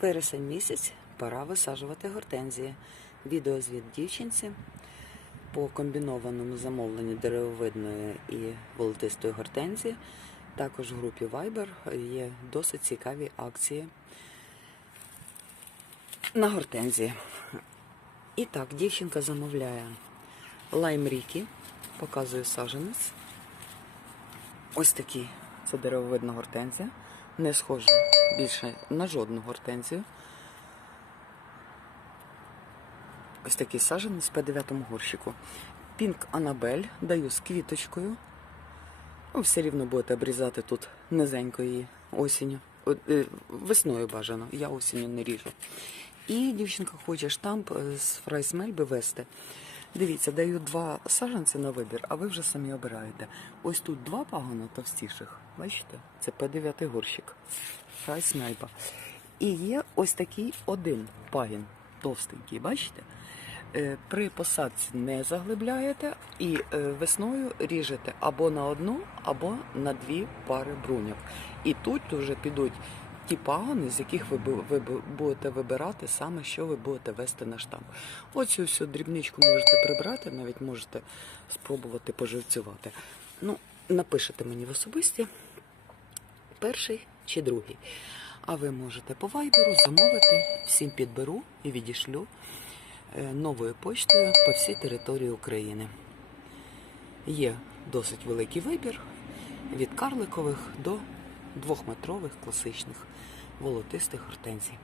Вересень місяць, пора висаджувати гортензії. Відеозвіт дівчинці по комбінованому замовленню деревовидної і волотистої гортензії. Також в групі Viber є досить цікаві акції на гортензії. І так, дівчинка замовляє лайм рікі, показую саженець. Ось такий це деревовидна гортензія. Не схожа більше на жодну гортензію. Ось такий саженець по 9 горщику. Пінк Анабель даю з квіточкою. Ну, все рівно будете обрізати тут низенько осінню. Е, Весною бажано, я осінню не ріжу. І дівчинка хоче штамп е, з фрайсмельби вести. Дивіться, даю два саджанці на вибір, а ви вже самі обираєте. Ось тут два пагона товстіших. Бачите? Це П9 горщик. Фрайсмельба. І є ось такий один пагін товстенький, бачите? Е, При посадці не заглибляєте і е, весною ріжете або на одну, або на дві пари бруньок. І тут вже підуть ті пагони, з яких ви, бу- ви будете вибирати саме, що ви будете вести на штамп. Оцю всю дрібничку можете прибрати, навіть можете спробувати поживцювати. Ну, напишете мені в особисті перший чи другий. А ви можете по вайберу замовити, всім підберу і відішлю е, новою почтою по всій території України. Є досить великий вибір від карликових до двохметрових класичних волотистих гортензій.